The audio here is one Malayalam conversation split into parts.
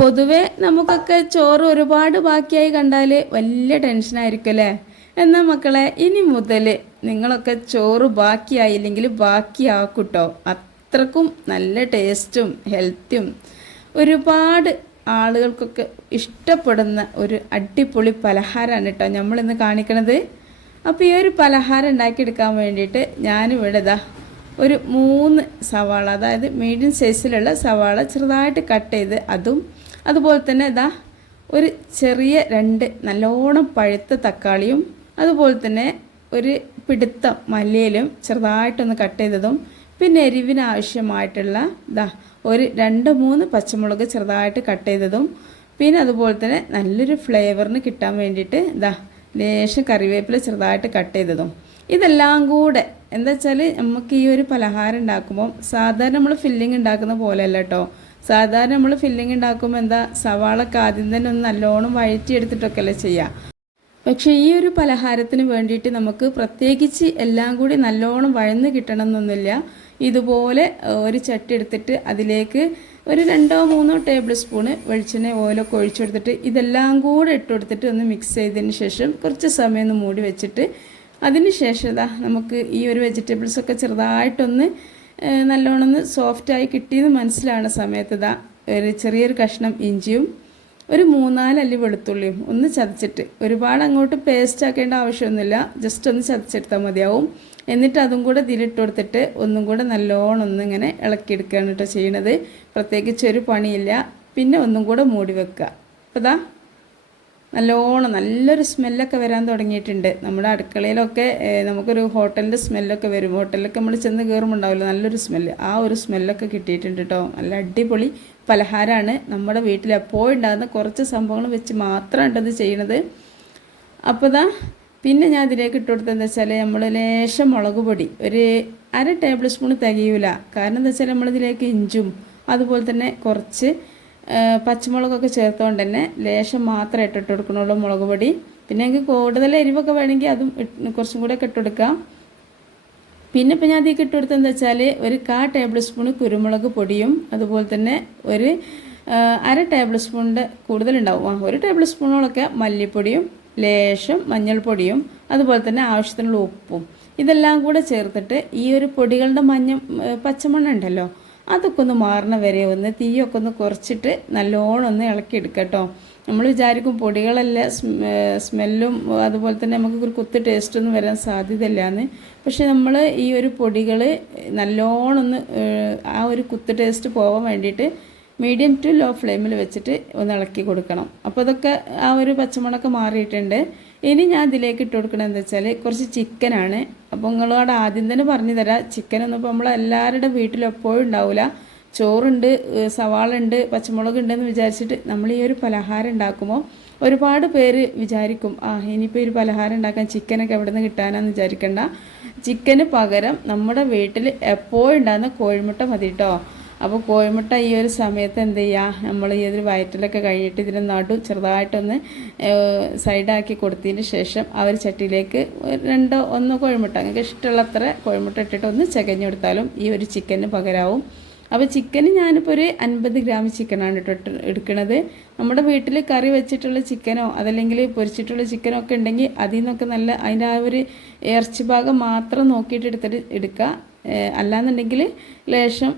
പൊതുവെ നമുക്കൊക്കെ ചോറ് ഒരുപാട് ബാക്കിയായി കണ്ടാൽ വലിയ ടെൻഷനായിരിക്കും അല്ലേ? എന്നാൽ മക്കളെ ഇനി മുതൽ നിങ്ങളൊക്കെ ചോറ് ബാക്കിയായില്ലെങ്കിൽ ബാക്കിയാക്കൂട്ടോ. അത്രക്കും നല്ല ടേസ്റ്റും ഹെൽത്തിയും ഒരുപാട് ആളുകൾക്കൊക്കെ ഇഷ്ടപ്പെടുന്ന ഒരു അടിപൊളി പലഹാരമാണ് കേട്ടോ നമ്മളിന്ന് കാണിക്കണത്. അപ്പോൾ ഈ ഒരു പലഹാരം ഉണ്ടാക്കിയെടുക്കാൻ വേണ്ടിയിട്ട് ഞാനിവിടെ ഇതാ ഒരു മൂന്ന് സവാള അതായത് മീഡിയം സൈസിലുള്ള സവാള ചെറുതായിട്ട് കട്ട് ചെയ്ത് അതും അതുപോലെ തന്നെ ഇതാ ഒരു ചെറിയ രണ്ട് നല്ലോണം പഴുത്ത തക്കാളിയും അതുപോലെ തന്നെ ഒരു പിടുത്തം മല്ലിയിലും ചെറുതായിട്ടൊന്ന് കട്ട് ചെയ്തതും പിന്നെ എരിവിന് ആവശ്യമായിട്ടുള്ള ഇതാ ഒരു രണ്ട് മൂന്ന് പച്ചമുളക് ചെറുതായിട്ട് കട്ട് ചെയ്തതും പിന്നെ അതുപോലെ തന്നെ നല്ലൊരു ഫ്ലേവറിന് കിട്ടാൻ വേണ്ടിയിട്ട് ഇതാ ലേശം കറിവേപ്പില ചെറുതായിട്ട് കട്ട് ചെയ്തതും. ഇതെല്ലാം കൂടെ എന്താ വെച്ചാൽ നമുക്ക് ഈ ഒരു പലഹാരം ഉണ്ടാക്കുമ്പോൾ സാധാരണ നമ്മൾ ഫില്ലിങ് ഉണ്ടാക്കുന്ന പോലെയല്ല കേട്ടോ സാധാരണ നമ്മൾ ഫില്ലിംഗ് ഉണ്ടാക്കുമ്പോൾ എന്താ സവാളൊക്കെ ആദ്യം തന്നെ ഒന്ന് നല്ലോണം വഴറ്റിയെടുത്തിട്ടൊക്കെ അല്ലേ ചെയ്യുക പക്ഷേ ഈ ഒരു പലഹാരത്തിന് വേണ്ടിയിട്ട് നമുക്ക് പ്രത്യേകിച്ച് എല്ലാം കൂടി നല്ലോണം വഴന്ന് കിട്ടണം എന്നൊന്നുമില്ല ഇതുപോലെ ഒരു ചട്ടി എടുത്തിട്ട് അതിലേക്ക് ഒരു രണ്ടോ മൂന്നോ ടേബിൾ സ്പൂണ് വെളിച്ചെണ്ണ ഓയിലൊക്കെ ഒഴിച്ചെടുത്തിട്ട് ഇതെല്ലാം കൂടെ ഇട്ട് കൊടുത്തിട്ട് ഒന്ന് മിക്സ് ചെയ്തതിന് ശേഷം കുറച്ച് സമയം ഒന്ന് മൂടി വെച്ചിട്ട് അതിന് ശേഷം ഇതാ നമുക്ക് ഈ ഒരു വെജിറ്റബിൾസൊക്കെ ചെറുതായിട്ടൊന്ന് നല്ലോണം ഒന്ന് സോഫ്റ്റായി കിട്ടിയെന്ന് മനസ്സിലാവുന്ന സമയത്ത് ഇതാ ഒരു ചെറിയൊരു കഷ്ണം ഇഞ്ചിയും ഒരു മൂന്നാലല്ലി വെളുത്തുള്ളിയും ഒന്ന് ചതച്ചിട്ട് ഒരുപാട് അങ്ങോട്ട് പേസ്റ്റ് ആക്കേണ്ട ആവശ്യമൊന്നുമില്ല. ജസ്റ്റ് ഒന്ന് ചതച്ചെടുത്താൽ മതിയാവും. എന്നിട്ട് അതും കൂടെ ഇതിലിട്ട് കൊടുത്തിട്ട് ഒന്നും കൂടെ നല്ലോണം ഒന്നിങ്ങനെ ഇളക്കിയെടുക്കുകയാണ് കേട്ടോ ചെയ്യണത്. പ്രത്യേകിച്ച് ഒരു പണിയില്ല. പിന്നെ ഒന്നും കൂടെ മൂടി വെക്കുക. അപ്പോൾ ഇതാ നല്ലോണം നല്ലൊരു സ്മെല്ലൊക്കെ വരാൻ തുടങ്ങിയിട്ടുണ്ട്. നമ്മുടെ അടുക്കളയിലൊക്കെ നമുക്കൊരു ഹോട്ടലിന്റെ സ്മെല്ലൊക്കെ വരും. ഹോട്ടലിലൊക്കെ നമ്മൾ ചെന്ന് കയറുമ്പോൾ ഉണ്ടാവില്ല നല്ലൊരു സ്മെല്ല്. ആ ഒരു സ്മെല്ലൊക്കെ കിട്ടിയിട്ടുണ്ട് കേട്ടോ നല്ല അടിപൊളി പലഹാരമാണ് നമ്മുടെ വീട്ടിൽ എപ്പോഴും ഉണ്ടാകുന്ന കുറച്ച് സംഭവങ്ങൾ വെച്ച് മാത്രമാണ് ഇത് ചെയ്യണത്. അപ്പോൾ ഇതാ പിന്നെ ഞാൻ ഇതിലേക്ക് ഇട്ട് കൊടുത്തതെന്ന് വെച്ചാൽ നമ്മൾ ലേശം മുളക് പൊടി. ഒരു അര ടേബിൾ സ്പൂൺ തികയൂല. കാരണം എന്താ വെച്ചാൽ നമ്മളിതിലേക്ക് ഇഞ്ചും അതുപോലെ തന്നെ കുറച്ച് പച്ചമുളകൊക്കെ ചേർത്തുകൊണ്ട് തന്നെ ലേശം മാത്രമേ ഇട്ടിട്ട് കൊടുക്കണുള്ളൂ മുളക് പൊടി. പിന്നെ എനിക്ക് കൂടുതൽ എരിവൊക്കെ വേണമെങ്കിൽ അതും കുറച്ചും കൂടെ ഒക്കെ ഇട്ടെടുക്കാം. പിന്നെ ഇപ്പം ഞാൻ അതിൽ ഇട്ട് കൊടുത്തതെന്ന് വെച്ചാൽ ഒരു കാ ടേബിൾ സ്പൂൺ കുരുമുളക് പൊടിയും അതുപോലെ തന്നെ ഒരു അര ടേബിൾ സ്പൂണിന്റെ കൂടുതലുണ്ടാവും ആ ഒരു ടേബിൾ സ്പൂണോളൊക്കെ മല്ലിപ്പൊടിയും ലേശം മഞ്ഞൾപ്പൊടിയും അതുപോലെ തന്നെ ആവശ്യത്തിനുള്ള ഉപ്പും. ഇതെല്ലാം കൂടെ ചേർത്തിട്ട് ഈ ഒരു പൊടികളുടെ മഞ്ഞ പച്ചമണ്ണ ഉണ്ടല്ലോ അതൊക്കെ ഒന്ന് മാറണ വരെ ഒന്ന് തീയൊക്കെ ഒന്ന് കുറച്ചിട്ട് നല്ലോണം ഒന്ന് ഇളക്കിയെടുക്കുക കേട്ടോ നമ്മൾ വിചാരിക്കും പൊടികളല്ല സ്മെല്ലും അതുപോലെ തന്നെ നമുക്ക് ഒരു കുത്ത് ടേസ്റ്റൊന്നും വരാൻ സാധ്യതയില്ലാന്ന്. പക്ഷെ നമ്മൾ ഈ ഒരു പൊടികൾ നല്ലോണം ഒന്ന് ആ ഒരു കുത്ത് ടേസ്റ്റ് പോകാൻ വേണ്ടിയിട്ട് മീഡിയം ടു ലോ ഫ്ലെയിമിൽ വെച്ചിട്ട് ഒന്ന് ഇളക്കി കൊടുക്കണം. അപ്പോൾ അതൊക്കെ ആ ഒരു പച്ചമുളക് മാറിയിട്ടുണ്ട്. ഇനി ഞാൻ ഇതിലേക്ക് ഇട്ട് കൊടുക്കണത് എന്താ വെച്ചാൽ കുറച്ച് ചിക്കനാണ് അപ്പോൾ നിങ്ങളോട് ആദ്യം തന്നെ പറഞ്ഞു തരാം. ചിക്കനൊന്നും ഇപ്പോൾ നമ്മളെല്ലാവരുടെ വീട്ടിലും എപ്പോഴും ഉണ്ടാവില്ല ചോറുണ്ട് സവാള ഉണ്ട് പച്ചമുളക് ഉണ്ടെന്ന് വിചാരിച്ചിട്ട് നമ്മൾ ഈ ഒരു പലഹാരം ഉണ്ടാക്കുമ്പോൾ ഒരുപാട് പേര് വിചാരിക്കും ആ ഇനിയിപ്പോൾ ഒരു പലഹാരം ഉണ്ടാക്കാൻ ചിക്കനൊക്കെ എവിടെ നിന്ന് കിട്ടാനാന്ന് വിചാരിക്കണ്ട. ചിക്കന് പകരം നമ്മുടെ വീട്ടിൽ എപ്പോഴും ഉണ്ടാകുന്ന കോഴിമുട്ട മതി കേട്ടോ അപ്പോൾ കോഴിമുട്ട ഈ ഒരു സമയത്ത് എന്ത് ചെയ്യുക നമ്മൾ ഈ ഒരു വയറ്റിലൊക്കെ കഴിഞ്ഞിട്ട് ഇതിന്റെ നടു ചെറുതായിട്ടൊന്ന് സൈഡാക്കി കൊടുത്തതിന് ശേഷം ആ ഒരു ചട്ടിയിലേക്ക് രണ്ടോ ഒന്നോ കോഴിമുട്ട നിങ്ങൾക്ക് ഇഷ്ടമുള്ളത്ര കോഴിമുട്ട ഇട്ടിട്ട് ഒന്ന് ചകഞ്ഞെടുത്താലും ഈ ഒരു ചിക്കന് പകരാവും. അപ്പോൾ ചിക്കന് ഞാനിപ്പോൾ ഒരു അൻപത് ഗ്രാം ചിക്കനാണ് ഇട്ടിട്ട് എടുക്കുന്നത് നമ്മുടെ വീട്ടിൽ കറി വെച്ചിട്ടുള്ള ചിക്കനോ അതല്ലെങ്കിൽ പൊരിച്ചിട്ടുള്ള ചിക്കനോ ഒക്കെ ഉണ്ടെങ്കിൽ അതിൽ നിന്നൊക്കെ നല്ല അതിന്റെ ആ ഒരു ഇറച്ചി ഭാഗം മാത്രം നോക്കിയിട്ട് എടുത്തിട്ട് എടുക്കുക. അല്ലാന്നുണ്ടെങ്കിൽ ലേശം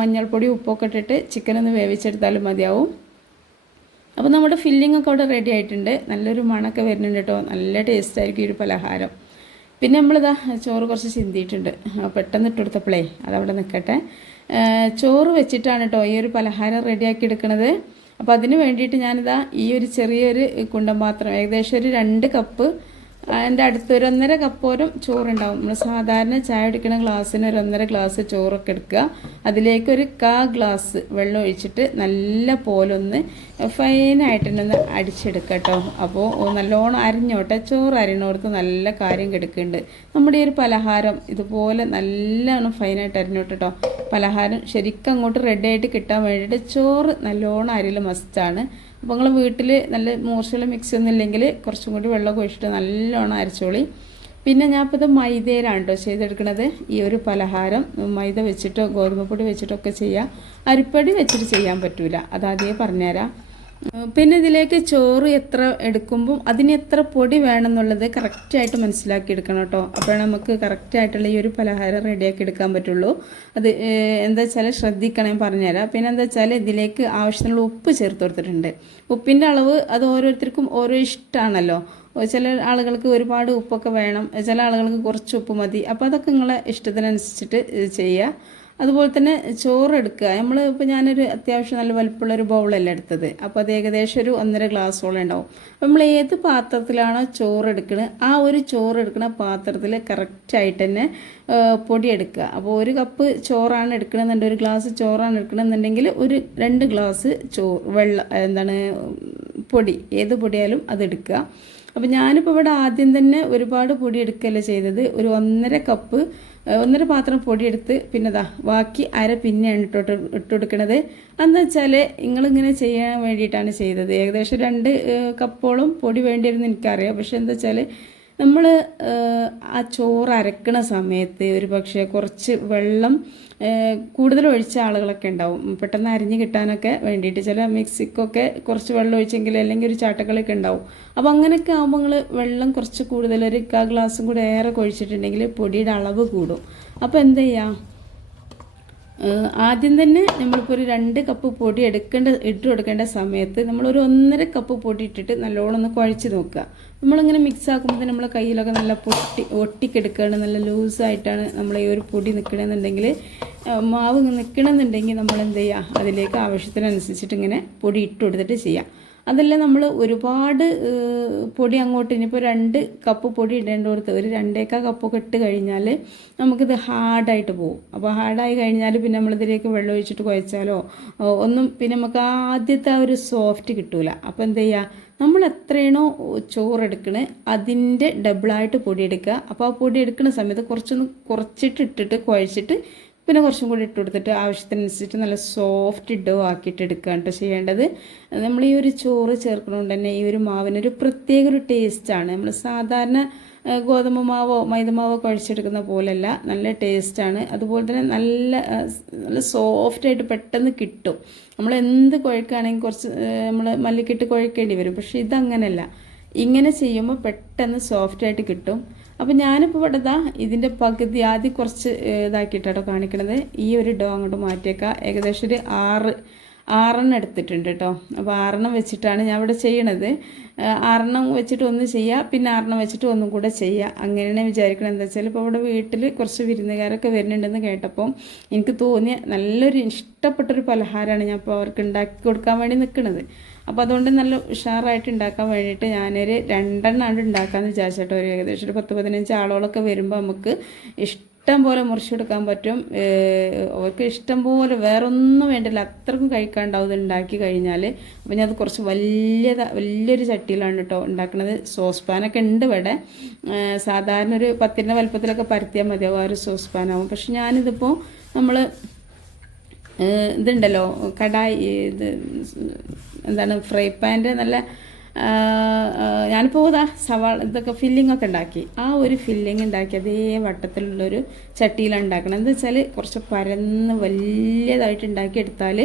മഞ്ഞൾപ്പൊടി ഉപ്പൊക്കെ ഇട്ടിട്ട് ചിക്കൻ ഒന്ന് വേവിച്ചെടുത്താലും മതിയാവും. അപ്പോൾ നമ്മുടെ ഫില്ലിംഗ് ഒക്കെ അവിടെ റെഡി ആയിട്ടുണ്ട്. നല്ലൊരു മണമൊക്കെ വരുന്നുണ്ട് കേട്ടോ. നല്ല ടേസ്റ്റ് ആയിരിക്കും ഒരു പലഹാരം. പിന്നെ നമ്മളിതാ ചോറ് കുറച്ച് ചിന്തിയിട്ടുണ്ട്. പെട്ടെന്ന് ഇട്ട് കൊടുത്തപ്പോഴേ അതവിടെ നിൽക്കട്ടെ ചോറ് വെച്ചിട്ടാണ് കേട്ടോ ഈ ഒരു പലഹാരം റെഡിയാക്കി എടുക്കുന്നത് അപ്പോൾ അതിന് വേണ്ടിയിട്ട് ഞാനിതാ ഈ ഒരു ചെറിയൊരു കുണ്ടം പാത്രം ഏകദേശം ഒരു രണ്ട് കപ്പ് അതിന്റെ അടുത്ത് ഒരു ഒന്നര കപ്പോരം ചോറുണ്ടാവും. നമ്മൾ സാധാരണ ചായ എടുക്കുന്ന ഗ്ലാസ്സിന് ഒരു ഒന്നര ഗ്ലാസ് ചോറൊക്കെ എടുക്കുക. അതിലേക്ക് ഒരു കാ ഗ്ലാസ് വെള്ളം ഒഴിച്ചിട്ട് നല്ല പോലൊന്ന് ഫൈനായിട്ട് തന്നെ ഒന്ന് അടിച്ചെടുക്കുക കേട്ടോ അപ്പോൾ നല്ലോണം അരിഞ്ഞോട്ടെ. ചോറ് അരിഞ്ഞോർക്ക് നല്ല കാര്യം കെടുക്കുന്നുണ്ട്. നമ്മുടെ ഈ ഒരു പലഹാരം ഇതുപോലെ നല്ലോണം ഫൈനായിട്ട് അരിഞ്ഞോട്ടെ കേട്ടോ പലഹാരം ശരിക്കും അങ്ങോട്ട് റെഡി ആയിട്ട് കിട്ടാൻ വേണ്ടിയിട്ട് ചോറ് നല്ലോണം അരിയിൽ മസ്റ്റാണ് അപ്പോൾ നിങ്ങൾ വീട്ടിൽ നല്ല മൂർച്ചയുള്ള മിക്സി ഒന്നും ഇല്ലെങ്കിൽ കുറച്ചും കൂടി വെള്ളം ഒഴിച്ചിട്ട് നല്ലോണം അരച്ചോളി. പിന്നെ ഞാൻ ഇപ്പോൾ ഇത് മൈദയിലാണ് കേട്ടോ ചെയ്തെടുക്കുന്നത് ഈ ഒരു പലഹാരം മൈദ വെച്ചിട്ടോ ഗോതമ്പ് പൊടി വെച്ചിട്ടോ ഒക്കെ ചെയ്യുക അരിപ്പൊടി വെച്ചിട്ട് ചെയ്യാൻ പറ്റൂല. അതാദ്യമേ പറഞ്ഞുതരാം. പിന്നെ ഇതിലേക്ക് ചോറ് എത്ര എടുക്കുമ്പോൾ അതിന് എത്ര പൊടി വേണമെന്നുള്ളത് കറക്റ്റായിട്ട് മനസ്സിലാക്കി എടുക്കണം കേട്ടോ. അപ്പോഴാണ് നമുക്ക് കറക്റ്റായിട്ടുള്ള ഈ ഒരു പലഹാരം റെഡിയാക്കി എടുക്കാൻ പറ്റുള്ളൂ. അത് എന്താ വെച്ചാൽ ശ്രദ്ധിക്കണം പറഞ്ഞുതരാം പിന്നെ എന്താ വെച്ചാൽ ഇതിലേക്ക് ആവശ്യത്തിനുള്ള ഉപ്പ് ചേർത്ത് കൊടുത്തിട്ടുണ്ട്. ഉപ്പിന്റെ അളവ് അത് ഓരോരുത്തർക്കും ഓരോ ഇഷ്ടമാണല്ലോ ചില ആളുകൾക്ക് ഒരുപാട് ഉപ്പൊക്കെ വേണം. ചില ആളുകൾക്ക് കുറച്ച് ഉപ്പ് മതി. അപ്പോൾ അതൊക്കെ നിങ്ങളെ ഇഷ്ടത്തിനനുസരിച്ചിട്ട് ചെയ്യുക. അതുപോലെ തന്നെ ചോറ് എടുക്കുക നമ്മൾ ഇപ്പോൾ ഞാനൊരു അത്യാവശ്യം നല്ല വലിപ്പമുള്ള ഒരു ബൗളല്ല എടുത്തത്. അപ്പോൾ അത് ഏകദേശം ഒരു ഒന്നര ഗ്ലാസ്സോളം ഉണ്ടാവും. അപ്പോൾ നമ്മൾ ഏത് പാത്രത്തിലാണോ ചോറ് എടുക്കുന്നത് ആ ഒരു ചോറ് എടുക്കുന്ന പാത്രത്തിൽ കറക്റ്റായിട്ട് തന്നെ പൊടി എടുക്കുക അപ്പോൾ ഒരു കപ്പ് ചോറാണ് എടുക്കണമെന്നുണ്ടെങ്കിൽ ഒരു ഗ്ലാസ് ചോറാണ് എടുക്കണമെന്നുണ്ടെങ്കിൽ ഒരു രണ്ട് ഗ്ലാസ് ചോറ് വെള്ളം എന്താണ് പൊടി ഏത് പൊടിയായാലും അതെടുക്കുക. അപ്പോൾ ഞാനിപ്പോൾ ഇവിടെ ആദ്യം തന്നെ ഒരുപാട് പൊടി എടുക്കുകയല്ല ചെയ്തത്. ഒരു ഒന്നര കപ്പ് ഒന്നര പാത്രം പൊടിയെടുത്ത് പിന്നെതാ ബാക്കി അര പിന്നെയാണ് ഇട്ടോട്ട് ഇട്ട് കൊടുക്കണത്. എന്താ വെച്ചാൽ നിങ്ങളിങ്ങനെ ചെയ്യാൻ വേണ്ടിയിട്ടാണ് ചെയ്തത്. ഏകദേശം രണ്ട് കപ്പോളം പൊടി വേണ്ടിയിരുന്നു എനിക്കറിയാം. പക്ഷെ എന്താ വെച്ചാൽ നമ്മൾ ആ ചോറ് അരക്കണ സമയത്ത് ഒരു പക്ഷേ കുറച്ച് വെള്ളം കൂടുതൽ ഒഴിച്ച ആളുകളൊക്കെ ഉണ്ടാവും. പെട്ടെന്ന് അരിഞ്ഞ് കിട്ടാനൊക്കെ വേണ്ടിയിട്ട് ചില മിക്സിക്കൊക്കെ കുറച്ച് വെള്ളം ഒഴിച്ചെങ്കിൽ അല്ലെങ്കിൽ ഒരു ചാട്ടക്കളൊക്കെ ഉണ്ടാവും. അപ്പോൾ അങ്ങനെയൊക്കെ ആകുമ്പോൾ നിങ്ങൾ വെള്ളം കുറച്ച് കൂടുതൽ ഒരു കാ ഗ്ലാസും കൂടെ ഏറെ ഒഴിച്ചിട്ടുണ്ടെങ്കിൽ പൊടിയുടെ അളവ് കൂടും. അപ്പോൾ എന്ത് ചെയ്യാം? ആദ്യം തന്നെ നമ്മളിപ്പോൾ ഒരു രണ്ട് കപ്പ് പൊടി എടുക്കേണ്ട ഇട്ട് കൊടുക്കേണ്ട സമയത്ത് നമ്മളൊരു ഒന്നര കപ്പ് പൊടി ഇട്ടിട്ട് നല്ലോണം ഒന്ന് കുഴച്ച് നോക്കുക. നമ്മളിങ്ങനെ മിക്സ് ആക്കുമ്പോൾ നമ്മൾ കയ്യിലൊക്കെ നല്ല പൊട്ടി ഒട്ടിക്കെടുക്കുകയാണ് നല്ല ലൂസായിട്ടാണ് നമ്മൾ ഈ ഒരു പൊടി നിൽക്കണമെന്നുണ്ടെങ്കിൽ മാവ് നിൽക്കണമെന്നുണ്ടെങ്കിൽ നമ്മൾ എന്ത് ചെയ്യുക അതിലേക്ക് ആവശ്യത്തിനനുസരിച്ചിട്ട് ഇങ്ങനെ പൊടി ഇട്ട് കൊടുത്തിട്ട് ചെയ്യാം. അതല്ല നമ്മൾ ഒരുപാട് പൊടി അങ്ങോട്ട് ഇനിയിപ്പോൾ രണ്ട് കപ്പ് പൊടി ഇടേണ്ട കൊടുത്ത് ഒരു രണ്ടേക്കാ കപ്പൊക്കെ ഇട്ട് കഴിഞ്ഞാൽ നമുക്കിത് ഹാർഡായിട്ട് പോകും അപ്പോൾ ഹാർഡായി കഴിഞ്ഞാൽ പിന്നെ നമ്മളിതിലേക്ക് വെള്ളം ഒഴിച്ചിട്ട് കുഴച്ചാലോ ഒന്നും പിന്നെ നമുക്ക് ആദ്യത്തെ ആ ഒരു സോഫ്റ്റ് കിട്ടൂല. അപ്പോൾ എന്ത് ചെയ്യുക നമ്മൾ എത്രയാണോ ചോറ് എടുക്കണേ അതിന്റെ ഡബിളായിട്ട് പൊടി എടുക്കുക അപ്പോൾ ആ പൊടി എടുക്കുന്ന സമയത്ത് കുറച്ചൊന്ന് കുറച്ചിട്ട് ഇട്ടിട്ട് കുഴച്ചിട്ട് പിന്നെ കുറച്ചും കൂടി ഇട്ട് കൊടുത്തിട്ട് ആവശ്യത്തിനനുസരിച്ച് നല്ല സോഫ്റ്റ് ഡോ ആക്കിയിട്ട് എടുക്കുകയാണ് കേട്ടോ ചെയ്യേണ്ടത്. നമ്മൾ ഈ ഒരു ചോറ് ചേർക്കണോണ്ട് തന്നെ ഈ ഒരു മാവിനൊരു പ്രത്യേക ഒരു ടേസ്റ്റാണ് നമ്മൾ സാധാരണ ഗോതമ്പ് മാവോ മൈദമാവോ കുഴച്ചെടുക്കുന്ന പോലെയല്ല നല്ല ടേസ്റ്റാണ്. അതുപോലെ തന്നെ നല്ല നല്ല സോഫ്റ്റായിട്ട് പെട്ടെന്ന് കിട്ടും. നമ്മൾ എന്ത് കുഴക്കുകയാണെങ്കിൽ കുറച്ച് നമ്മൾ മല്ലിക്കിട്ട് കുഴക്കേണ്ടി വരും. പക്ഷേ ഇതങ്ങനെയല്ല ഇങ്ങനെ ചെയ്യുമ്പോൾ പെട്ടെന്ന് സോഫ്റ്റായിട്ട് കിട്ടും. അപ്പോൾ ഞാനിപ്പോൾ ഇവിടെ ദാ ഇതിന്റെ പകുതി ആദ്യം കുറച്ച് ഇതാക്കിയിട്ടാട്ടോ കാണിക്കണത്. ഈ ഒരു ഡോ അങ്ങോട്ട് മാറ്റിയേക്കാം. ഏകദേശം ഒരു ആറ് ആറെണ്ണം എടുത്തിട്ടുണ്ട് കേട്ടോ. അപ്പോൾ ആറെണ്ണം വെച്ചിട്ടാണ് ഞാൻ ഇവിടെ ചെയ്യണത്. ആറെണ്ണം വെച്ചിട്ട് ഒന്ന് ചെയ്യുക പിന്നെ ആറെണ്ണം വെച്ചിട്ട് ഒന്നും കൂടെ ചെയ്യുക അങ്ങനെയാണ് വിചാരിക്കണത്. എന്താ വെച്ചാൽ ഇപ്പോൾ ഇവിടെ വീട്ടിൽ കുറച്ച് വിരുന്നുകാരൊക്കെ വരുന്നുണ്ടെന്ന് കേട്ടപ്പോൾ എനിക്ക് തോന്നിയ നല്ലൊരു ഇഷ്ടപ്പെട്ടൊരു പലഹാരമാണ് ഞാൻ ഇപ്പോൾ അവർക്ക് ഉണ്ടാക്കി കൊടുക്കാൻ വേണ്ടി നിൽക്കുന്നത് അപ്പോൾ അതുകൊണ്ട് നല്ല ഉഷാറായിട്ട് ഉണ്ടാക്കാൻ വേണ്ടിയിട്ട് ഞാനൊരു രണ്ടെണ്ണമാണ് ഉണ്ടാക്കാമെന്ന് വിചാരിച്ചിട്ട്. ഒരു ഏകദേശം ഒരു പത്ത് പതിനഞ്ച് ആളുകളൊക്കെ വരുമ്പോൾ നമുക്ക് ഇഷ്ടം പോലെ മുറിച്ചെടുക്കാൻ പറ്റും. അവർക്ക് ഇഷ്ടം പോലെ വേറൊന്നും വേണ്ടില്ല. അത്രക്കും കഴിക്കാണ്ടാവും ഉണ്ടാക്കി കഴിഞ്ഞാൽ അപ്പം ഞാൻ അത് കുറച്ച് വലിയ വലിയൊരു ചട്ടിയിലാണ് കേട്ടോ ഉണ്ടാക്കുന്നത് സോസ് പാനൊക്കെ ഉണ്ട് ഇവിടെ. സാധാരണ ഒരു പത്തിന്റെ വലുപ്പത്തിലൊക്കെ പരത്തിയാൽ മതിയാവും ആ ഒരു സോസ് പാനാവും പക്ഷെ ഞാനിതിപ്പോൾ നമ്മൾ ഇതുണ്ടല്ലോ കടായി ഇത് എന്താണ് ഫ്രൈ പാന്റെ നല്ല ഞാനിപ്പോൾ ഇതാ സവാള ഇതൊക്കെ ഫില്ലിംഗ് ഒക്കെ ഉണ്ടാക്കി. ആ ഒരു ഫില്ലിംഗ് ഉണ്ടാക്കി അതേ വട്ടത്തിലുള്ളൊരു ചട്ടിയിലാണ് ഉണ്ടാക്കണം എന്താ വെച്ചാൽ കുറച്ച് പരന്ന് വലിയതായിട്ട് ഉണ്ടാക്കിയെടുത്താൽ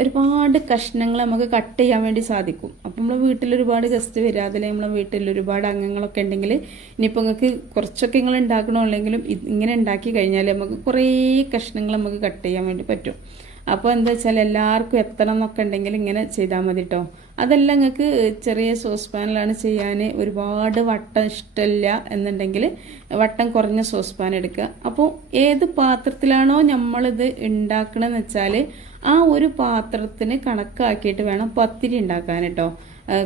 ഒരുപാട് കഷ്ണങ്ങൾ നമുക്ക് കട്ട് ചെയ്യാൻ വേണ്ടി സാധിക്കും. അപ്പം നമ്മൾ വീട്ടിൽ ഒരുപാട് ഗസ്റ്റ് വരിക അതിൽ നമ്മളെ വീട്ടിൽ ഒരുപാട് അംഗങ്ങളൊക്കെ ഉണ്ടെങ്കിൽ ഇനിയിപ്പോൾ നിങ്ങൾക്ക് കുറച്ചൊക്കെ നിങ്ങൾ ഉണ്ടാക്കണമല്ലെങ്കിലും ഇങ്ങനെ ഉണ്ടാക്കി കഴിഞ്ഞാൽ നമുക്ക് കുറേ കഷ്ണങ്ങൾ നമുക്ക് കട്ട് ചെയ്യാൻ വേണ്ടി പറ്റും. അപ്പോൾ എന്താ വെച്ചാൽ എല്ലാവർക്കും എത്തണം എന്നൊക്കെ ഉണ്ടെങ്കിൽ ഇങ്ങനെ ചെയ്താൽ മതി കേട്ടോ അതെല്ലാം നിങ്ങൾക്ക് ചെറിയ സോസ് പാനിലാണ് ചെയ്യാൻ ഒരുപാട് വട്ടം ഇഷ്ടമില്ല എന്നുണ്ടെങ്കിൽ വട്ടം കുറഞ്ഞ സോസ് പാൻ എടുക്കുക. അപ്പോൾ ഏത് പാത്രത്തിലാണോ നമ്മളിത് ഉണ്ടാക്കണമെന്ന് വെച്ചാൽ ആ ഒരു പാത്രത്തിന് കണക്കാക്കിയിട്ട് വേണം പത്തിരി ഉണ്ടാക്കാൻ കേട്ടോ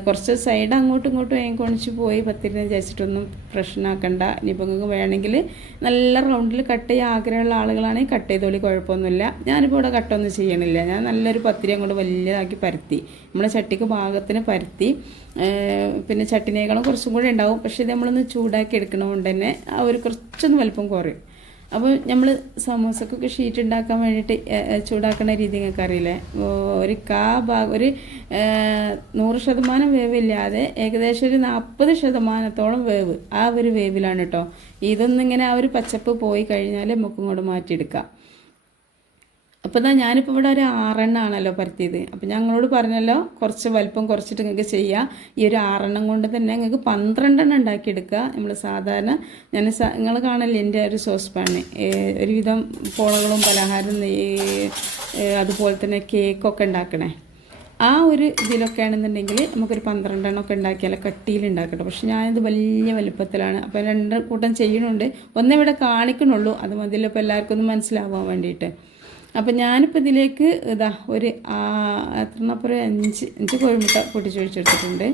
കുറച്ച് സൈഡ് അങ്ങോട്ടും ഇങ്ങോട്ടും ഏങ്കൊണിച്ച് പോയി. പത്തിരിനെ വിചാരിച്ചിട്ടൊന്നും പ്രശ്നമാക്കണ്ട ഇനിയിപ്പോൾ നിങ്ങൾക്ക് വേണമെങ്കിൽ നല്ല റൗണ്ടിൽ കട്ട് ചെയ്യാൻ ആഗ്രഹമുള്ള ആളുകളാണെങ്കിൽ കട്ട് ചെയ്തോളി കുഴപ്പമൊന്നുമില്ല. ഞാനിപ്പോൾ ഇവിടെ കട്ടൊന്നും ചെയ്യണില്ല. ഞാൻ നല്ലൊരു പത്തിരി അങ്ങോട്ട് വലിയതാക്കി പരത്തി. നമ്മുടെ ചട്ടിക്ക് പാകത്തിന് പരത്തി. പിന്നെ ചട്ടിനേക്കാളും കുറച്ചും കൂടെ ഉണ്ടാവും. പക്ഷേ ഇത് നമ്മളൊന്ന് ചൂടാക്കി എടുക്കണതുകൊണ്ട് തന്നെ ആ ഒരു കുറച്ചൊന്ന് വലുപ്പം കുറയും. അപ്പോൾ നമ്മൾ സമോസക്കൊക്കെ ഷീറ്റ് ഉണ്ടാക്കാൻ വേണ്ടിയിട്ട് ചൂടാക്കുന്ന രീതി നിങ്ങൾക്ക് അറിയില്ലേ? ഒരു കാ ഭാഗം ഒരു നൂറ് ശതമാനം വേവില്ലാതെ ഏകദേശം ഒരു നാൽപ്പത് ശതമാനത്തോളം വേവ് ആ ഒരു വേവിലാണ് കേട്ടോ ഇതൊന്നിങ്ങനെ ആ ഒരു പച്ചപ്പ് പോയി കഴിഞ്ഞാൽ നമുക്ക് ഇങ്ങോട്ട് മാറ്റിയെടുക്കാം. അപ്പോൾ ഇതാ ഞാനിപ്പോൾ ഇവിടെ ഒരു ആറെണ്ണമാണല്ലോ പരത്തിയത്. അപ്പോൾ ഞങ്ങളോട് പറഞ്ഞല്ലോ കുറച്ച് വലിപ്പം കുറച്ചിട്ട് നിങ്ങൾക്ക് ചെയ്യാം. ഈ ഒരു ആറെണ്ണം കൊണ്ട് തന്നെ നിങ്ങൾക്ക് പന്ത്രണ്ടെണ്ണം ഉണ്ടാക്കിയെടുക്കുക നമ്മൾ സാധാരണ ഞാൻ നിങ്ങൾ കാണല്ലേ എന്റെ ഒരു സോസ് പാണ് ഒരുവിധം പോളകളും പലഹാരം അതുപോലെ തന്നെ കേക്കൊക്കെ ഉണ്ടാക്കണേ. ആ ഒരു ഇതിലൊക്കെ ആണെന്നുണ്ടെങ്കിൽ നമുക്കൊരു പന്ത്രണ്ടെണ്ണം ഒക്കെ ഉണ്ടാക്കിയാൽ കട്ടിയിൽ ഉണ്ടാക്കട്ടെ പക്ഷെ ഞാനിത് വലിയ വലുപ്പത്തിലാണ്. അപ്പോൾ രണ്ട് കൂട്ടം ചെയ്യണുണ്ട്. ഒന്നേ ഇവിടെ കാണിക്കണുള്ളൂ. അത് മതിയല്ലോ ഇപ്പോൾ എല്ലാവർക്കും ഒന്ന് മനസ്സിലാവാൻ വേണ്ടിയിട്ട് അപ്പം ഞാനിപ്പോൾ ഇതിലേക്ക് ഇതാ ഒരു എത്രണ്ണപ്പം അഞ്ച് അഞ്ച് കോഴിമുട്ട പൊട്ടിച്ചൊഴിച്ചെടുത്തിട്ടുണ്ട്.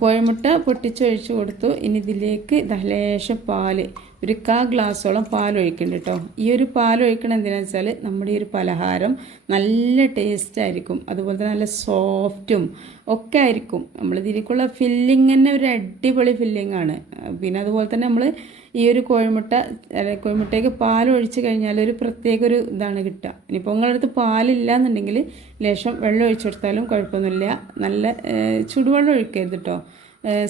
കോഴിമുട്ട പൊട്ടിച്ചൊഴിച്ച് കൊടുത്തു. ഇനി ഇതിലേക്ക് ഇതാ ലേശം പാൽ ഒരു കാ ഗ്ലാസ്സോളം പാലൊഴിക്കുന്നുണ്ട് കേട്ടോ ഈ ഒരു പാലൊഴിക്കണം എന്തിനാണെന്ന് വെച്ചാൽ നമ്മുടെ ഈ ഒരു പലഹാരം നല്ല ടേസ്റ്റ് ആയിരിക്കും അതുപോലെ തന്നെ നല്ല സോഫ്റ്റും ഒക്കെ ആയിരിക്കും. നമ്മൾ ഇതിലേക്കുള്ള ഫില്ലിങ് തന്നെ ഒരു അടിപൊളി ഫില്ലിംഗ് ആണ്. പിന്നെ അതുപോലെ തന്നെ നമ്മൾ ഈ ഒരു കോഴിമുട്ട കോഴിമുട്ടയ്ക്ക് പാലൊഴിച്ച് കഴിഞ്ഞാൽ ഒരു പ്രത്യേക ഒരു ഇതാണ് കിട്ടുക ഇനിയിപ്പോൾ നിങ്ങളടുത്ത് പാലില്ല എന്നുണ്ടെങ്കിൽ ലേശം വെള്ളം ഒഴിച്ചു കൊടുത്താലും കുഴപ്പമൊന്നുമില്ല. നല്ല ചുടുവെള്ളം ഒഴിക്കരുത് കേട്ടോ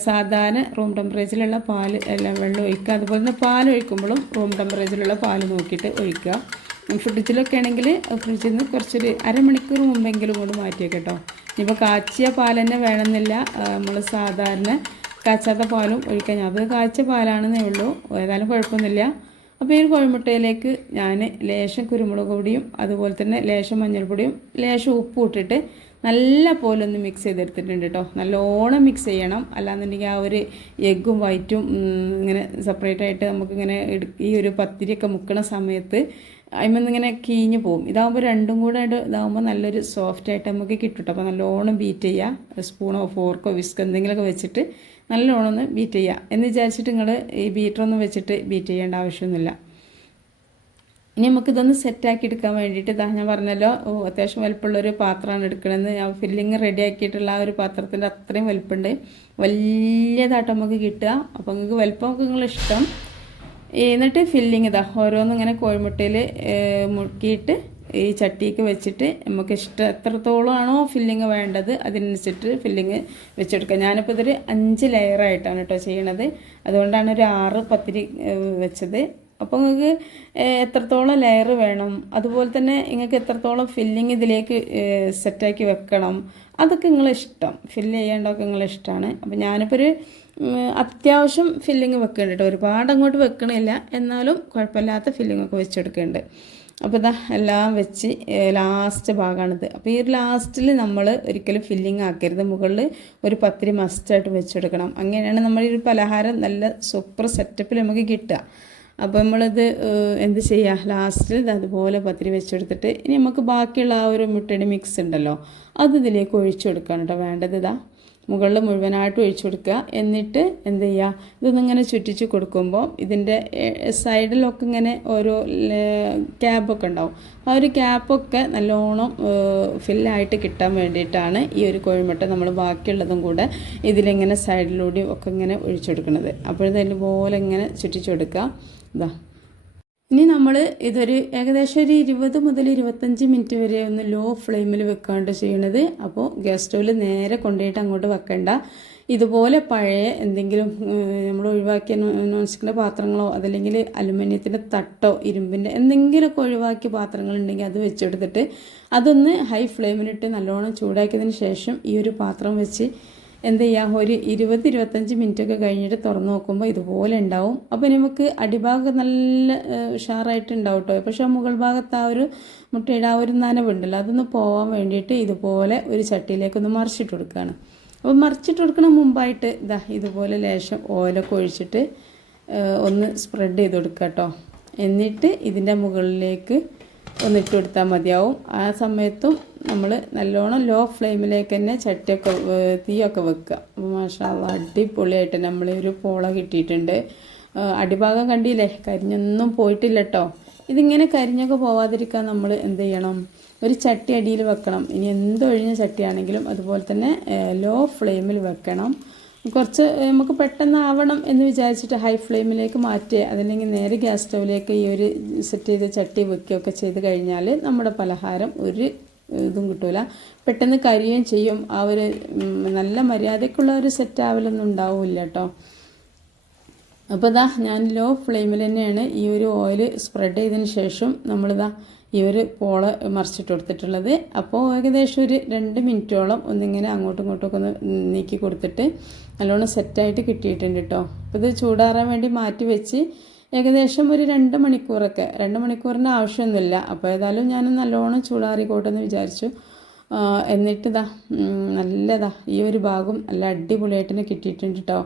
സാധാരണ റൂം ടെമ്പറേച്ചറിലുള്ള പാൽ എല്ലാം വെള്ളം ഒഴിക്കുക. അതുപോലെ തന്നെ പാൽ ഒഴിക്കുമ്പോഴും റൂം ടെമ്പറേച്ചറിലുള്ള പാൽ നോക്കിയിട്ട് ഒഴിക്കുക. ഫ്രിഡ്ജിലൊക്കെ ആണെങ്കിൽ ഫ്രിഡ്ജിൽ നിന്ന് കുറച്ചൊരു അരമണിക്കൂർ മുമ്പെങ്കിലും കൊണ്ട് മാറ്റി കേട്ടോ ഇനിയിപ്പോൾ കാച്ചിയ പാൽ തന്നെ വേണമെന്നില്ല. നമ്മൾ സാധാരണ കാച്ചാത്ത പാലും ഒഴിക്കാൻ. അത് കാച്ച പാലാണെന്നേ ഉള്ളൂ. ഏതായാലും കുഴപ്പമൊന്നുമില്ല. അപ്പോൾ ഈ കോഴിമുട്ടയിലേക്ക് ഞാൻ ലേശം കുരുമുളക് പൊടിയും അതുപോലെ തന്നെ ലേശം മഞ്ഞൾപ്പൊടിയും ലേശം ഉപ്പും ഇട്ടിട്ട് നല്ല പോലെ ഒന്ന് മിക്സ് ചെയ്തെടുത്തിട്ടുണ്ട് കേട്ടോ നല്ലോണം മിക്സ് ചെയ്യണം. അല്ലാന്നുണ്ടെങ്കിൽ ആ ഒരു എഗ്ഗും വൈറ്റും ഇങ്ങനെ സെപ്പറേറ്റ് ആയിട്ട് നമുക്കിങ്ങനെ ഈ ഒരു പത്തിരിയൊക്കെ മുക്കണ സമയത്ത് അതിമെന്ന് ഇങ്ങനെ കീഞ്ഞ് പോകും ഇതാകുമ്പോൾ രണ്ടും കൂടെ ഇതാകുമ്പോൾ നല്ലൊരു സോഫ്റ്റ് ആയിട്ട് നമുക്ക് കേട്ടോ അപ്പോൾ നല്ലോണം ബീറ്റ് ചെയ്യുക സ്പൂണോ ഫോർക്കോ വിസ്കോ എന്തെങ്കിലുമൊക്കെ വെച്ചിട്ട് നല്ലോണം ഒന്ന് ബീറ്റ് ചെയ്യുക എന്ന് വിചാരിച്ചിട്ട് നിങ്ങൾ ഈ ബീറ്ററൊന്നും വെച്ചിട്ട് ബീറ്റ് ചെയ്യേണ്ട ആവശ്യമൊന്നുമില്ല. ഇനി നമുക്ക് ഇതൊന്ന് സെറ്റാക്കി എടുക്കാൻ വേണ്ടിയിട്ട് ഇതാ ഞാൻ പറഞ്ഞല്ലോ അത്യാവശ്യം വലിപ്പമുള്ളൊരു പാത്രമാണ് എടുക്കണമെന്ന് ഞാൻ ഫില്ലിങ് റെഡി ആക്കിയിട്ടുള്ള ആ ഒരു പാത്രത്തിന്റെ അത്രയും വലിപ്പമുണ്ട് വലിയതായിട്ട് നമുക്ക് കിട്ടുക. അപ്പോൾ നിങ്ങൾക്ക് വലിപ്പമൊക്കെ നിങ്ങൾ ഇഷ്ടം. എന്നിട്ട് ഫില്ലിങ് ഇതാ ഓരോന്നും ഇങ്ങനെ കോഴിമുട്ടയിൽ മുക്കിയിട്ട് ഈ ചട്ടിക്ക് വെച്ചിട്ട് നമുക്ക് ഇഷ്ടം എത്രത്തോളം ആണോ ഫില്ലിങ് വേണ്ടത് അതിനനുസരിച്ചിട്ട് ഫില്ലിങ് വെച്ചെടുക്കുക. ഞാനിപ്പോൾ ഇതൊരു അഞ്ച് ലെയറായിട്ടാണ് കേട്ടോ ചെയ്യണത്. അതുകൊണ്ടാണ് ഒരു ആറ് പത്തിരി വെച്ചത്. അപ്പോൾ നിങ്ങൾക്ക് എത്രത്തോളം ലെയർ വേണം? അതുപോലെ തന്നെ നിങ്ങൾക്ക് എത്രത്തോളം ഫില്ലിങ് ഇതിലേക്ക് സെറ്റാക്കി വെക്കണം? അതൊക്കെ നിങ്ങളിഷ്ടം ഫില്ല് ചെയ്യേണ്ടതൊക്കെ നിങ്ങളിഷ്ടമാണ് അപ്പോൾ ഞാനിപ്പോൾ ഒരു അത്യാവശ്യം ഫില്ലിങ് വെക്കുന്നുണ്ട് കേട്ടോ ഒരുപാട് അങ്ങോട്ട് വെക്കണില്ല. എന്നാലും കുഴപ്പമില്ലാത്ത ഫില്ലിംഗ് ഒക്കെ വെച്ചെടുക്കുന്നുണ്ട് അപ്പോൾ ഇതാ എല്ലാം വെച്ച് ലാസ്റ്റ് ഭാഗമാണിത് അപ്പോൾ ഈ ഒരു ലാസ്റ്റിൽ നമ്മൾ ഒരിക്കലും ഫില്ലിംഗ് ആക്കരുത്. മുകളിൽ ഒരു പത്തിരി മസ്റ്റായിട്ട് വെച്ചെടുക്കണം. അങ്ങനെയാണ് നമ്മൾ ഈ ഒരു പലഹാരം നല്ല സൂപ്പർ സെറ്റപ്പിൽ നമുക്ക് കിട്ടുക. അപ്പോൾ നമ്മളിത് എന്ത് ചെയ്യുക ലാസ്റ്റിൽ ഇത് അതുപോലെ പത്തിരി വെച്ചെടുത്തിട്ട് ഇനി നമുക്ക് ബാക്കിയുള്ള ആ ഒരു മുട്ടയുടെ മിക്സ് ഉണ്ടല്ലോ അത് ഇതിലേക്ക് ഒഴിച്ചു കൊടുക്കുകയാണ് കേട്ടോ വേണ്ടത്. ഇതാ മുകളിൽ മുഴുവനായിട്ട് ഒഴിച്ചു കൊടുക്കുക. എന്നിട്ട് എന്ത് ചെയ്യുക ഇതൊന്നിങ്ങനെ ചുറ്റിച്ച് കൊടുക്കുമ്പോൾ ഇതിന്റെ സൈഡിലൊക്കെ ഇങ്ങനെ ഓരോ ക്യാപ്പൊക്കെ ഉണ്ടാവും. ആ ഒരു ക്യാപ്പൊക്കെ നല്ലോണം ഫില്ലായിട്ട് കിട്ടാൻ വേണ്ടിയിട്ടാണ് ഈ ഒരു കോഴിമുട്ട നമ്മൾ ബാക്കിയുള്ളതും കൂടെ ഇതിലിങ്ങനെ സൈഡിലൂടെയും ഒക്കെ ഇങ്ങനെ ഒഴിച്ചു കൊടുക്കുന്നത്. അപ്പോഴത്തെ പോലെ ഇങ്ങനെ ചുറ്റിച്ചു കൊടുക്കുക. ഇതാ ഇനി നമ്മൾ ഇതൊരു ഏകദേശം ഒരു ഇരുപത് മുതൽ ഇരുപത്തഞ്ച് മിനിറ്റ് വരെ ഒന്ന് ലോ ഫ്ലെയിമിൽ വെക്കാണ്ട് ചെയ്യണത്. അപ്പോൾ ഗ്യാസ് സ്റ്റൗവിൽ നേരെ കൊണ്ടുപോയിട്ട് അങ്ങോട്ട് വെക്കണ്ട. ഇതുപോലെ പഴയ എന്തെങ്കിലും നമ്മൾ ഒഴിവാക്കിയ നോൺ പാത്രങ്ങളോ അതല്ലെങ്കിൽ അലുമിനിയത്തിന്റെ തട്ടോ ഇരുമ്പിന്റെ എന്തെങ്കിലുമൊക്കെ ഒഴിവാക്കിയ പാത്രങ്ങളുണ്ടെങ്കിൽ അത് വെച്ചെടുത്തിട്ട് അതൊന്ന് ഹൈ ഫ്ലെയിമിലിട്ട് നല്ലോണം ചൂടാക്കിയതിന് ശേഷം ഈ ഒരു പാത്രം വെച്ച് എന്ത് ചെയ്യാം? ഒരു ഇരുപത് ഇരുപത്തഞ്ച് മിനിറ്റ് ഒക്കെ കഴിഞ്ഞിട്ട് തുറന്ന് നോക്കുമ്പോൾ ഇതുപോലെ ഉണ്ടാവും. അപ്പോൾ നമുക്ക് അടിഭാഗം നല്ല ഉഷാറായിട്ട് ഉണ്ടാവും കേട്ടോ പക്ഷേ മുകൾ ഭാഗത്ത് ആ ഒരു മുട്ടയുടെ ആ ഒരു നനവുണ്ടല്ലോ അതൊന്ന് പോകാൻ വേണ്ടിയിട്ട് ഇതുപോലെ ഒരു ചട്ടിയിലേക്കൊന്ന് മറിച്ചിട്ട് കൊടുക്കുകയാണ് അപ്പോൾ മറിച്ചിട്ട് കൊടുക്കണ മുമ്പായിട്ട് ഇതാ ഇതുപോലെ ലേശം ഓലൊക്കെ ഒഴിച്ചിട്ട് ഒന്ന് സ്പ്രെഡ് ചെയ്ത് കൊടുക്കുക കേട്ടോ എന്നിട്ട് ഇതിന്റെ മുകളിലേക്ക് ഒന്ന് ഇട്ട് കൊടുത്താൽ മതിയാവും. ആ സമയത്തും നമ്മൾ നല്ലോണം ലോ ഫ്ലെയിമിലേക്ക് തന്നെ ചട്ടിയൊക്കെ തീയൊക്കെ വെക്കുക. അപ്പോൾ മാഷാ അല്ലാ, അടിപൊളിയായിട്ട് നമ്മൾ ഒരു പോള കിട്ടിയിട്ടുണ്ട്. അടിഭാഗം കണ്ടില്ലേ? കരിഞ്ഞൊന്നും പോയിട്ടില്ല കേട്ടോ ഇതിങ്ങനെ കരിഞ്ഞൊക്കെ പോവാതിരിക്കാൻ നമ്മൾ എന്ത് ചെയ്യണം? ഒരു ചട്ടി അടിയിൽ വെക്കണം. ഇനി എന്തൊഴിഞ്ഞ ചട്ടിയാണെങ്കിലും അതുപോലെ തന്നെ ലോ ഫ്ലെയിമിൽ വെക്കണം. കുറച്ച് നമുക്ക് പെട്ടെന്ന് ആവണം എന്ന് വിചാരിച്ചിട്ട് ഹൈ ഫ്ലെയിമിലേക്ക് മാറ്റുക അതല്ലെങ്കിൽ നേരെ ഗ്യാസ് സ്റ്റൗവിലേക്ക് ഈ ഒരു സെറ്റ് ചെയ്ത് ചട്ടി വെക്കുകയൊക്കെ ചെയ്ത് കഴിഞ്ഞാൽ നമ്മുടെ പലഹാരം ഒരു ഇതും കിട്ടൂല. പെട്ടെന്ന് കരിയുകയും ചെയ്യും. ആ ഒരു നല്ല മര്യാദക്കുള്ള ഒരു സെറ്റ് ആവലൊന്നും ഉണ്ടാവില്ല കേട്ടോ അപ്പോൾ ഇതാ ഞാൻ ലോ ഫ്ലെയിമിൽ തന്നെയാണ് ഈ ഒരു ഓയിൽ സ്പ്രെഡ് ചെയ്തതിന് ശേഷം നമ്മളിതാ ഈ ഒരു പോള മറിച്ചിട്ട് കൊടുത്തിട്ടുള്ളത്. അപ്പോൾ ഏകദേശം ഒരു രണ്ട് മിനിറ്റോളം ഒന്നിങ്ങനെ അങ്ങോട്ടും ഇങ്ങോട്ടും ഒക്കെ ഒന്ന് നീക്കി കൊടുത്തിട്ട് നല്ലോണം സെറ്റായിട്ട് കിട്ടിയിട്ടുണ്ട് കേട്ടോ അപ്പോൾ ഇത് ചൂടാറാൻ വേണ്ടി മാറ്റി വെച്ച് ഏകദേശം ഒരു രണ്ട് മണിക്കൂറൊക്കെ രണ്ട് മണിക്കൂറിന്റെ ആവശ്യമൊന്നുമില്ല. അപ്പോൾ ഏതായാലും ഞാൻ നല്ലോണം ചൂടാറിക്കോട്ടെ എന്ന് വിചാരിച്ചു. എന്നിട്ടിതാ നല്ലതാ ഈ ഒരു ഭാഗം നല്ല അടിപൊളിയായിട്ട് തന്നെ കിട്ടിയിട്ടുണ്ട് കേട്ടോ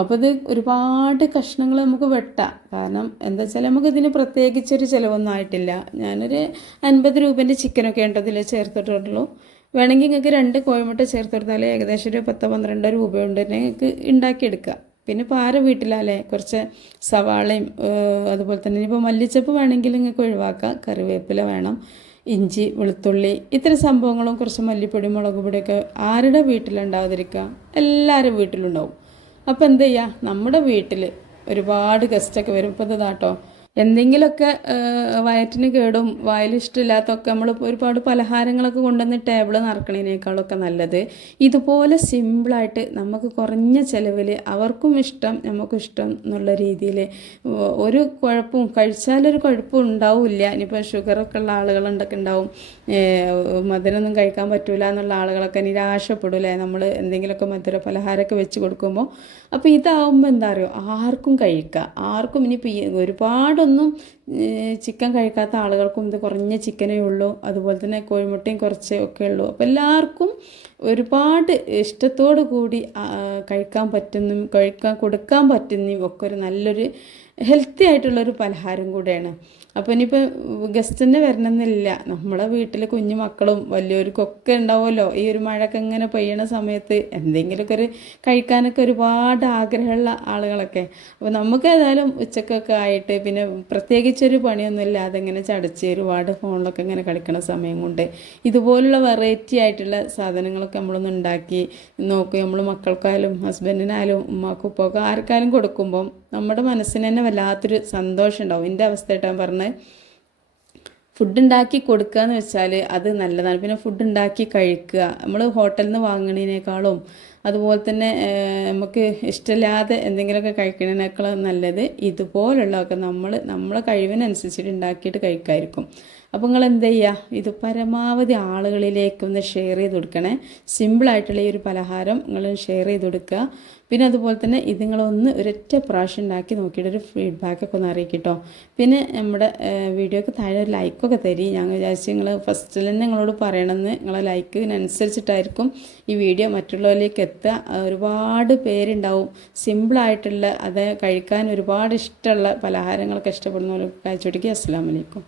അപ്പോൾ ഇത് ഒരുപാട് കഷ്ണങ്ങൾ നമുക്ക് വെട്ടാം. കാരണം എന്താ വെച്ചാൽ നമുക്ക് ഇതിന് പ്രത്യേകിച്ചൊരു ചിലവൊന്നും ആയിട്ടില്ല. ഞാനൊരു അൻപത് രൂപേന്റെ ചിക്കനൊക്കെ ഉണ്ടോ ഇതിൽ ചേർത്തിട്ടുള്ളൂ. വേണമെങ്കിൽ നിങ്ങൾക്ക് രണ്ട് കോഴിമുട്ട ചേർത്ത് കൊടുത്താൽ ഏകദേശം ഒരു പത്ത് പന്ത്രണ്ട് രൂപ കൊണ്ട് തന്നെ നിങ്ങൾക്ക് ഉണ്ടാക്കിയെടുക്കാം. പിന്നെ പാര വീട്ടിലല്ലേ കുറച്ച് സവാളയും അതുപോലെ തന്നെ ഇപ്പോൾ മല്ലിച്ചപ്പ് വേണമെങ്കിൽ നിങ്ങൾക്ക് ഒഴിവാക്കാം. കറിവേപ്പില വേണം ഇഞ്ചി വെളുത്തുള്ളി ഇത്തരം സംഭവങ്ങളും കുറച്ച് മല്ലിപ്പൊടി മുളക് പൊടിയൊക്കെ ആരുടെ വീട്ടിലുണ്ടാവാതിരിക്കുക എല്ലാവരും വീട്ടിലുണ്ടാവും. അപ്പോൾ എന്ത് ചെയ്യുക നമ്മുടെ വീട്ടിൽ ഒരുപാട് ഗസ്റ്റൊക്കെ വരും. ഇപ്പോൾ ഇതാട്ടോ എന്തെങ്കിലുമൊക്കെ വയറ്റിന് കേടും വായിലിഷ്ടമില്ലാത്തൊക്കെ നമ്മൾ ഒരുപാട് പലഹാരങ്ങളൊക്കെ കൊണ്ടുവന്ന് ടേബിൾ നിറക്കണതിനേക്കാളൊക്കെ നല്ലത്. ഇതുപോലെ സിമ്പിളായിട്ട് നമുക്ക് കുറഞ്ഞ ചിലവിൽ അവർക്കും ഇഷ്ടം നമുക്കും ഇഷ്ടം എന്നുള്ള രീതിയിൽ ഒരു കുഴപ്പവും കഴിച്ചാലൊരു കുഴപ്പവും ഉണ്ടാവില്ല. ഇനിയിപ്പോൾ ഷുഗറൊക്കെ ഉള്ള ആളുകളുണ്ടൊക്കെ ഉണ്ടാവും. മധുരമൊന്നും കഴിക്കാൻ പറ്റൂല എന്നുള്ള ആളുകളൊക്കെ നിരാശപ്പെടൂലേ നമ്മൾ എന്തെങ്കിലുമൊക്കെ മധുര പലഹാരമൊക്കെ വെച്ച് കൊടുക്കുമ്പോൾ അപ്പോൾ ഇതാവുമ്പോൾ എന്താ പറയുക ആർക്കും കഴിക്കാം. ആർക്കും ഇനിയിപ്പോൾ ഈ ഒരുപാടൊന്നും ചിക്കൻ കഴിക്കാത്ത ആളുകൾക്കും ഇത് കുറഞ്ഞ ചിക്കനേ ഉള്ളൂ. അതുപോലെ തന്നെ കോഴിമുട്ടയും കുറച്ച് ഒക്കെ ഉള്ളൂ. അപ്പോൾ എല്ലാവർക്കും ഒരുപാട് ഇഷ്ടത്തോടു കൂടി കഴിക്കാൻ പറ്റുന്നതും കഴിക്കാൻ കൊടുക്കാൻ പറ്റുന്നതും ഒക്കെ ഒരു നല്ലൊരു ഹെൽത്തി ആയിട്ടുള്ളൊരു പലഹാരം കൂടെയാണ്. അപ്പോൾ ഇനിയിപ്പോൾ ഗസ്റ്റ് തന്നെ വരണമെന്നില്ല. നമ്മളെ വീട്ടിലെ കുഞ്ഞു മക്കളും വലിയവർക്കൊക്കെ ഉണ്ടാവുമല്ലോ. ഈ ഒരു മഴയൊക്കെ ഇങ്ങനെ പെയ്യണ സമയത്ത് എന്തെങ്കിലുമൊക്കെ ഒരു കഴിക്കാനൊക്കെ ഒരുപാട് ആഗ്രഹമുള്ള ആളുകളൊക്കെ. അപ്പോൾ നമുക്ക് ഏതായാലും ഉച്ചക്കൊക്കെ ആയിട്ട് പിന്നെ പ്രത്യേകിച്ചൊരു പണിയൊന്നും ഇല്ലാതെ ഇങ്ങനെ ചടച്ച് ഒരുപാട് ഫോണിലൊക്കെ ഇങ്ങനെ കളിക്കണ സമയം കൊണ്ട് ഇതുപോലുള്ള വെറൈറ്റി ആയിട്ടുള്ള സാധനങ്ങളൊക്കെ നമ്മളൊന്ന് ഉണ്ടാക്കി നോക്കും. നമ്മൾ മക്കൾക്കായാലും ഹസ്ബൻഡിനായാലും ഉമ്മാക്കും ഉപ്പൊക്കെ ആർക്കായാലും കൊടുക്കുമ്പം നമ്മുടെ മനസ്സിന് തന്നെ വല്ലാത്തൊരു സന്തോഷം ഉണ്ടാവും. എന്റെ അവസ്ഥയായിട്ട് ഞാൻ പറഞ്ഞത് ഫുഡ് ഉണ്ടാക്കി കൊടുക്കുക എന്ന് വെച്ചാൽ അത് നല്ലതാണ്. പിന്നെ ഫുഡ് ഉണ്ടാക്കി കഴിക്കുക. നമ്മൾ ഹോട്ടലിൽ നിന്ന് വാങ്ങണതിനേക്കാളും അതുപോലെ തന്നെ നമുക്ക് ഇഷ്ടമില്ലാതെ എന്തെങ്കിലുമൊക്കെ കഴിക്കണതിനേക്കാളും നല്ലത് ഇതുപോലുള്ളതൊക്കെ നമ്മൾ നമ്മളെ കഴിവിനനുസരിച്ചിട്ട് ഉണ്ടാക്കിയിട്ട് കഴിക്കായിരിക്കും. അപ്പോൾ നിങ്ങൾ എന്ത് ചെയ്യുക ഇത് പരമാവധി ആളുകളിലേക്ക് ഒന്ന് ഷെയർ ചെയ്ത് കൊടുക്കണേ. സിമ്പിളായിട്ടുള്ള ഈ ഒരു പലഹാരം നിങ്ങൾ ഷെയർ ചെയ്ത് കൊടുക്കുക. പിന്നെ അതുപോലെ തന്നെ ഇത് നിങ്ങളൊന്ന് ഒരൊറ്റ പ്രാവശ്യം ഉണ്ടാക്കി നോക്കിയിട്ട് ഒരു ഫീഡ്ബാക്കൊക്കെ ഒന്ന് അറിയിക്കട്ടോ. പിന്നെ നമ്മുടെ വീഡിയോക്ക് താഴെ ഒരു ലൈക്കൊക്കെ തരി. ഞാൻ വിചാരിച്ച് നിങ്ങൾ ഫസ്റ്റിൽ തന്നെ നിങ്ങളോട് പറയണമെന്ന് നിങ്ങളെ ലൈക്കിനനുസരിച്ചിട്ടായിരിക്കും ഈ വീഡിയോ മറ്റുള്ളവരിലേക്ക് എത്തുക. ഒരുപാട് പേരുണ്ടാവും. സിമ്പിളായിട്ടുള്ള അത് കഴിക്കാൻ ഒരുപാട് ഇഷ്ടമുള്ള പലഹാരങ്ങളൊക്കെ ഇഷ്ടപ്പെടുന്നവരൊക്കെ അയച്ചു കൊടുക്കുക അസ്സാം വലൈക്കും